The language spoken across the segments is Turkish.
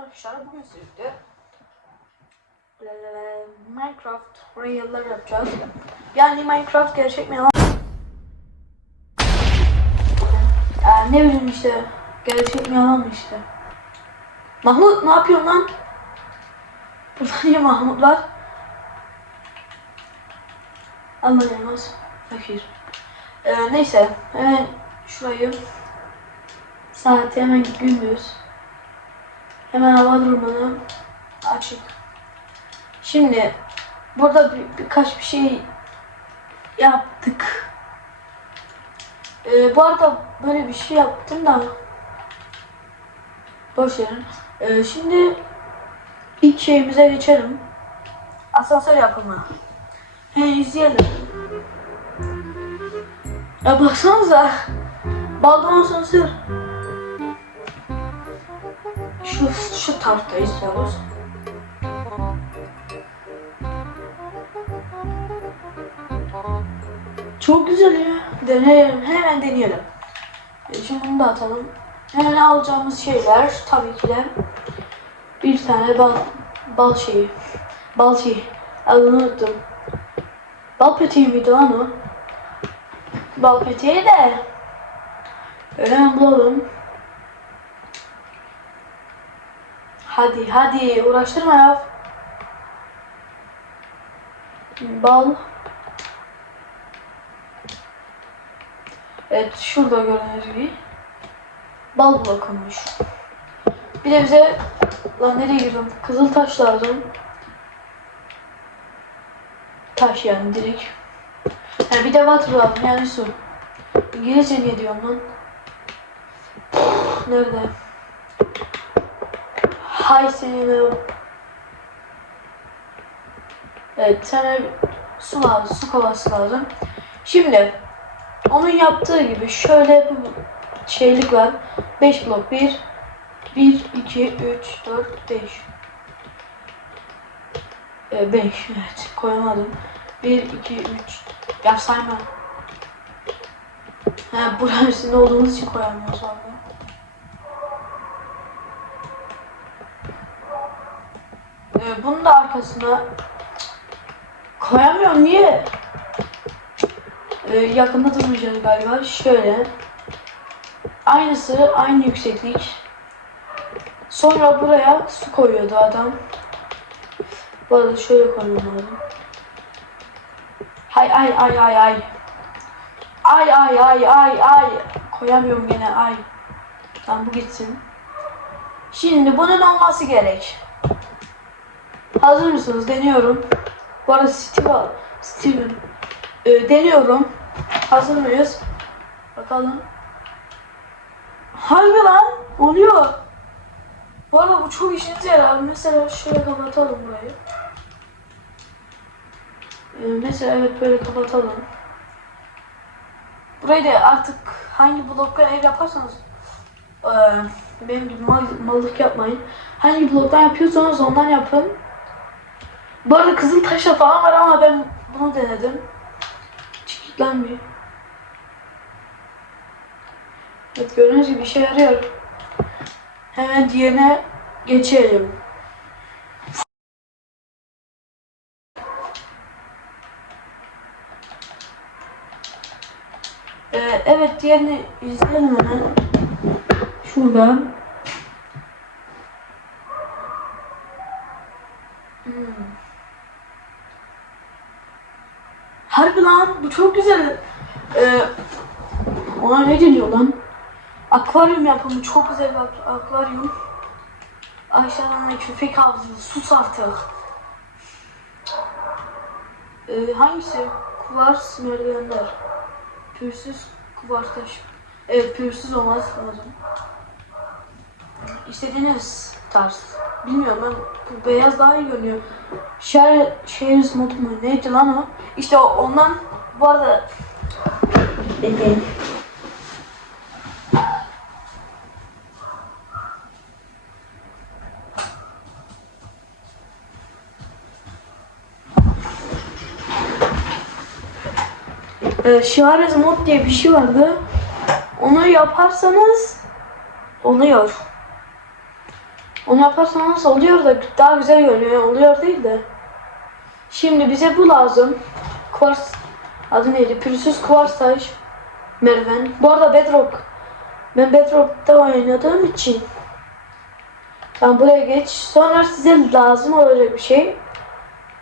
arkadaşlar bugün sizde eee, Minecraft Real'lar yapacağız. Yani Minecraft gerçek mi yalan? Eee, ne bileyim işte gerçek mi yalan mı işte. Mahmut ne yapıyorsun lan? Burada niye Mahmut var? Anlayamaz. Fakir. Eee, neyse hemen şurayı saati hemen gündüz. Hemen hava durumunu açık. Şimdi burada bir, birkaç bir şey yaptık. Ee, bu arada böyle bir şey yaptım da boş verin. Ee, şimdi ilk şeyimize geçelim. Asansör yapımı. He izleyelim. Ya baksanıza. Balkon asansör. Şu, şu tarafta istiyoruz. Çok güzel ya. Deneyelim. Hemen deneyelim. E, Şimdi bunu da atalım. Hemen alacağımız şeyler tabii ki de bir tane bal bal şeyi. Bal şeyi. Adını unuttum. Bal peteği miydi lan o? Bal peteği de öyle bulalım. Hadi hadi uğraştırma ya. Bal. Evet şurada gördüğünüz gibi. Bal bırakılmış. Bir de bize lan nereye girdim? Kızıl taş lazım. Taş yani direkt. Ha, bir de water lazım yani su. İngilizce ne diyorum lan? Nerede? Hay senin Evet sana su lazım, su kovası lazım. Şimdi onun yaptığı gibi şöyle bir şeylik var. 5 blok 1 1 2 3 4 5 5 evet koyamadım. 1 2 3 ya sayma. Ha buranın üstünde olduğumuz için koyamıyoruz abi. Ee, bunun da arkasına koyamıyorum niye? Ee, yakında durmayacağız galiba. Şöyle. Aynısı, aynı yükseklik. Sonra buraya su koyuyordu adam. Bu arada şöyle koymam lazım. Hay ay ay ay ay. Ay ay ay ay ay. Koyamıyorum gene ay. Tamam bu gitsin. Şimdi bunun olması gerek. Hazır mısınız? Deniyorum. Bu arada Steve, Steven. Ee, deniyorum. Hazır mıyız? Bakalım. Harbi lan. Oluyor. Bu arada bu çok işinize yarar. Mesela şöyle kapatalım burayı. Ee, mesela evet böyle kapatalım. Burayı da artık hangi bloktan ev yaparsanız eee, benim gibi mal, mallık yapmayın. Hangi bloktan yapıyorsanız ondan yapın. Bu arada kızıl taşla falan var ama ben bunu denedim. Çikitlenmiyor. Evet gördüğünüz gibi işe yarıyor. Hemen diğerine geçelim. Ee, evet diğerini izleyelim hemen. Şurada. Hmm. Harbi lan bu çok güzel. Ee, ona ne deniyor lan? Akvaryum yapımı çok güzel bir ak- akvaryum. Aşağıdan da köpek havuzu sus artık. Ee, hangisi? Kuvars merdivenler. Pürsüz kuvars taş. Evet pürsüz olmaz lazım. İstediğiniz tarz. Bilmiyorum ben bu beyaz daha iyi görünüyor. Share, shares mod mu? Neydi lan o? İşte ondan bu arada Bekleyin. Ee, Şiarez mod diye bir şey vardı. Onu yaparsanız oluyor. Onu yaparsanız oluyor da daha güzel görünüyor. Oluyor değil de. Şimdi bize bu lazım. Kuvars adı neydi? Pürüzsüz kuvars taş merdiven. Bu arada Bedrock. Ben Bedrock'ta oynadığım için ben buraya geç. Sonra size lazım olacak bir şey.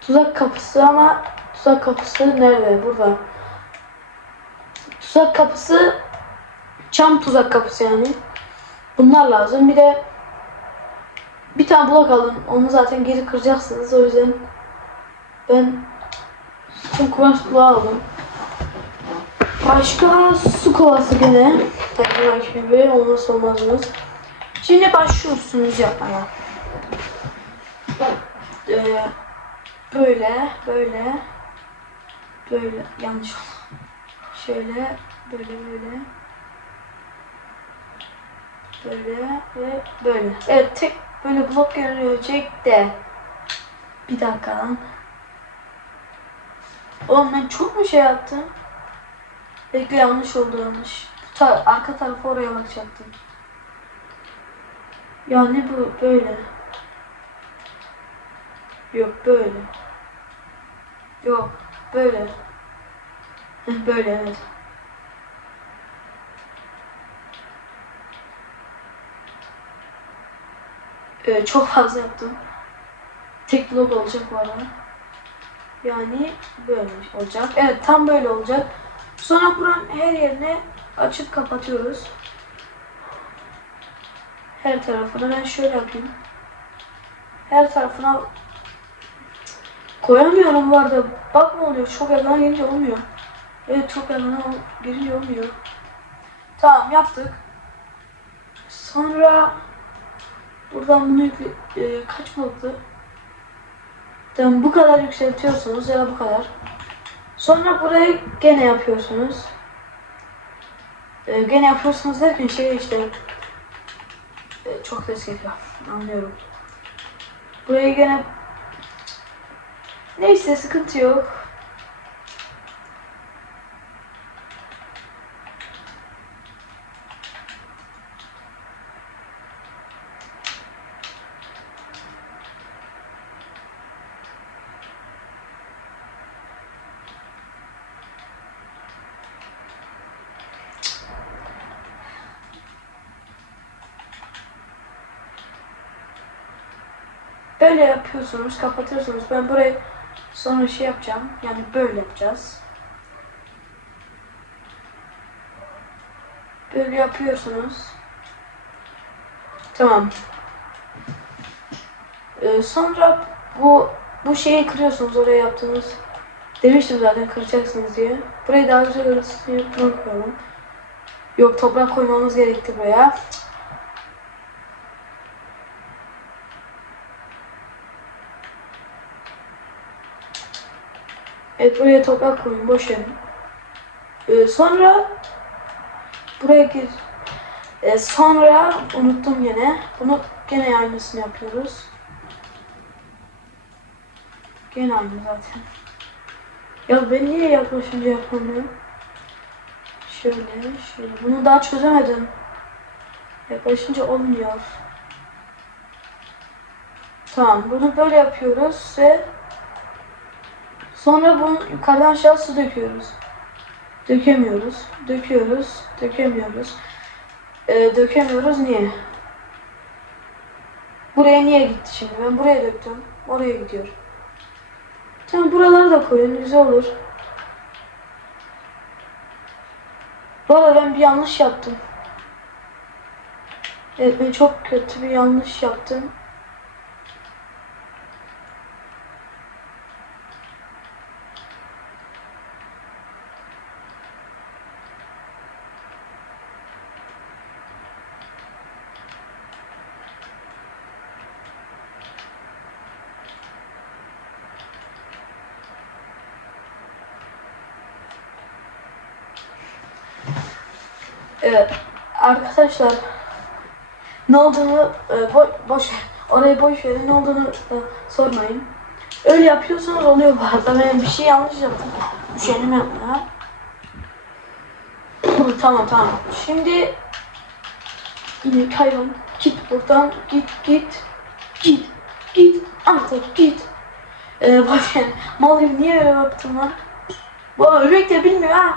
Tuzak kapısı ama tuzak kapısı nerede? Burada. Tuzak kapısı çam tuzak kapısı yani. Bunlar lazım. Bir de bir tane blok alın. Onu zaten geri kıracaksınız. O yüzden ben tüm kuvars bloğu aldım. Başka su kovası gene. Tekrar gibi olmazsa olmazımız. Şimdi başlıyorsunuz yapmaya. Ee, böyle, böyle, böyle yanlış. Şöyle, böyle, böyle. Böyle ve böyle. Evet tek böyle blok görülecek de. Bir dakika lan. Oğlum ben çok mu şey yaptım? Bekle yanlış oldu yanlış. Bu arka tarafı oraya bakacaktım. Ya ne bu böyle? Yok böyle. Yok böyle. Böyle evet. Ee, çok fazla yaptım. Tek blok olacak bu arada. Yani böyle olacak. Evet tam böyle olacak. Sonra buranın her yerini açıp kapatıyoruz. Her tarafına ben şöyle yapayım. Her tarafına koyamıyorum bu arada. Bak ne oluyor çok yakına gelince olmuyor. Evet çok yakına ol- gelince olmuyor. Tamam yaptık. Sonra buradan bunu yükle, e, kaç bloktu? Tamam bu kadar yükseltiyorsunuz ya da bu kadar. Sonra burayı gene yapıyorsunuz. Ee, gene yapıyorsunuz derken şey işte e, çok ses geliyor. Anlıyorum. Burayı gene neyse sıkıntı yok. Böyle yapıyorsunuz, kapatıyorsunuz. Ben burayı sonra şey yapacağım. Yani böyle yapacağız. Böyle yapıyorsunuz. Tamam. Ee, sonra bu bu şeyi kırıyorsunuz oraya yaptığınız. Demiştim zaten kıracaksınız diye. Burayı daha. Bunu koyalım. Yok toprak koymamız gerekti buraya. Evet buraya toprak koyun boş verin. Ee, sonra buraya gir. Ee, sonra unuttum yine. Bunu gene aynısını yapıyoruz. Gene aynı zaten. Ya ben niye yaklaşınca yapamıyorum? Şöyle, şöyle. Bunu daha çözemedim. Yaklaşınca olmuyor. Tamam, bunu böyle yapıyoruz ve Sonra bunu yukarıdan aşağı su döküyoruz. Dökemiyoruz. Döküyoruz. Dökemiyoruz. Ee, dökemiyoruz niye? Buraya niye gitti şimdi? Ben buraya döktüm. Oraya gidiyor. Tamam buraları da koyun. Güzel olur. Bu arada ben bir yanlış yaptım. Evet ben çok kötü bir yanlış yaptım. Arkadaşlar ne olduğunu e, bo boş ver. Orayı boş verin ne olduğunu e, sormayın. Öyle yapıyorsunuz oluyor bu arada. Ben bir şey yanlış yaptım. Düşenim yapmaya. tamam tamam. Şimdi yine hayvan Git buradan. Git git. Git. Git. Artık git. Ee, bak yani. Mal gibi niye öyle baktın lan? Bu ölmek de bilmiyor ha.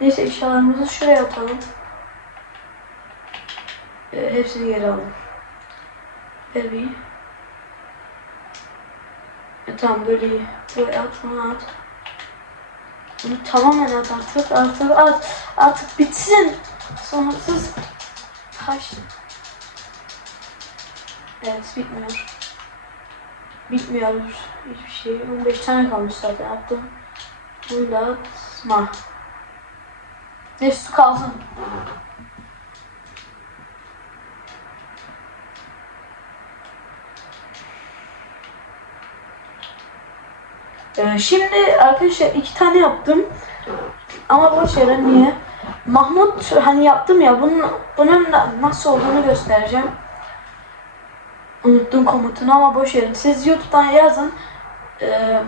Neyse eşyalarımızı şuraya atalım. Ee, hepsini geri alalım. Bir. E, tamam böyle iyi. Böyle at bunu at. Bunu tamamen at artık artık at. Artık bitsin. Sonsuz taş. Evet bitmiyor. Bitmiyor hiçbir şey. 15 tane kalmış zaten attım. Bunu da atma. Su kalsın. Ee, şimdi arkadaşlar iki tane yaptım. Ama boş yere niye? Mahmut hani yaptım ya bunun bunun nasıl olduğunu göstereceğim. Unuttum komutunu ama boş verin. Siz YouTube'dan yazın. Ee,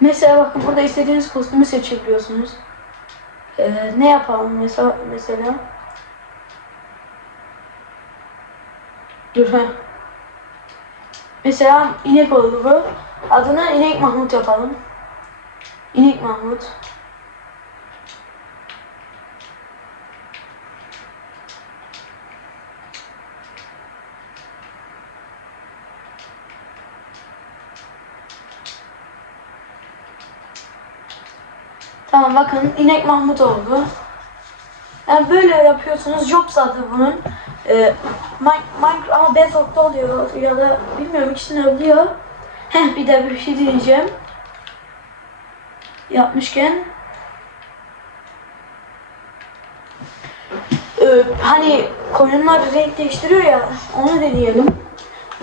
mesela bakın burada istediğiniz kostümü seçebiliyorsunuz. Ee, ne yapalım mesela mesela? Dur ha. Mesela inek oldu bu. Adına inek Mahmut yapalım. İnek Mahmut. Tamam bakın inek Mahmut oldu. Yani böyle yapıyorsunuz. Job zaten bunun. Ee, Minecraft ama Bedrock'ta oluyor ya da bilmiyorum ikisini oluyor. Heh bir de bir şey diyeceğim. Yapmışken. Ee, hani koyunlar renk değiştiriyor ya onu deneyelim.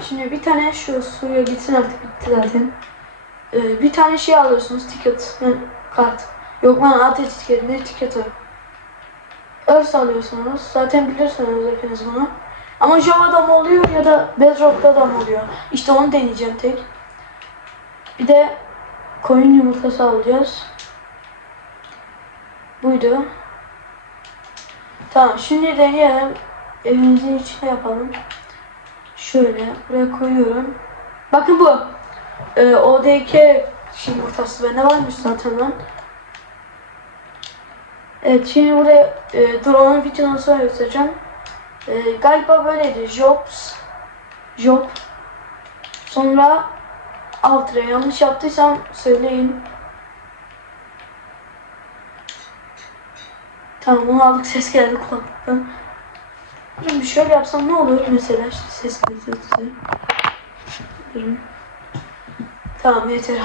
Şimdi bir tane şu suya gitsin artık bitti zaten. Ee, bir tane şey alıyorsunuz ticket. Yani kart. Yok lan ateş ticket ne ticket o? Örs alıyorsunuz. Zaten bilirsiniz hepiniz bunu. Ama Java'da mı oluyor ya da Bedrock'ta da mı oluyor? İşte onu deneyeceğim tek. Bir de koyun yumurtası alacağız. Buydu. Tamam şimdi deneyelim. Evimizin içine yapalım. Şöyle buraya koyuyorum. Bakın bu. Ee, ODK yumurtası bende varmış zaten lan. Evet şimdi buraya e, drone'un videosunu göstereceğim. E, galiba böyleydi. Jobs. Job. Sonra Altre. Yanlış yaptıysam söyleyin. Tamam bunu aldık ses geldi kulaklıktan. Şimdi şöyle yapsam ne olur mesela işte ses size. Durun. Tamam yeter.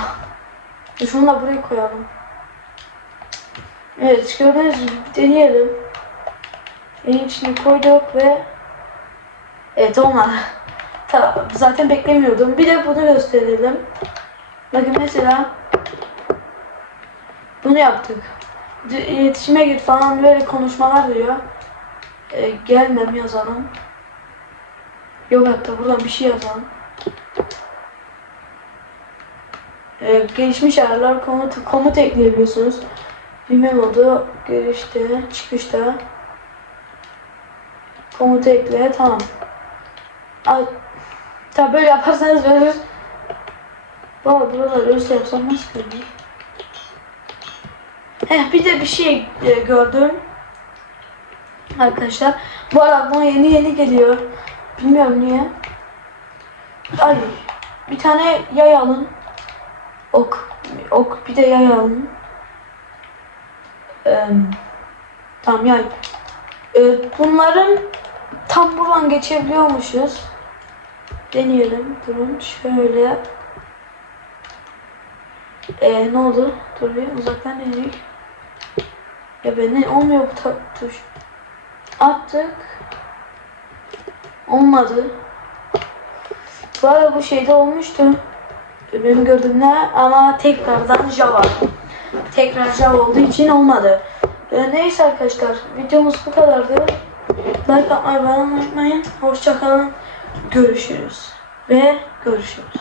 Şunu da buraya koyalım. Evet gördüğünüz gibi deneyelim. Benim içine koyduk ve Evet olmadı. Tamam zaten beklemiyordum. Bir de bunu gösterelim. Bakın mesela bunu yaptık. İletişime gir falan böyle konuşmalar diyor. Ee, gelmem yazalım. Yok hatta buradan bir şey yazalım. Ee, gelişmiş ayarlar komut, komut ekleyebiliyorsunuz. Bilmem modu girişte, çıkışta komut ekle tamam. Ay, tabi böyle yaparsanız böyle Baba buraları öyle yapsam nasıl görünür? Heh bir de bir şey e, gördüm. Arkadaşlar bu arada yeni yeni geliyor. Bilmiyorum niye. Ay bir tane yay alın. Ok. Ok bir de yay alın. Ee, tamam yay. Ee, bunların tam buradan geçebiliyormuşuz. Deneyelim. Durun şöyle. Ee, ne oldu? Dur uzaktan deneyelim. Ya ben ne olmuyor bu tuş. Attık. Olmadı. Bu arada bu şeyde olmuştu. Benim gördüğümde ama tekrardan Java. Tekrar Java olduğu için olmadı. Ee, neyse arkadaşlar videomuz bu kadardı. Like atmayı, beğenmeyi unutmayın. Hoşçakalın. Görüşürüz. Ve görüşürüz.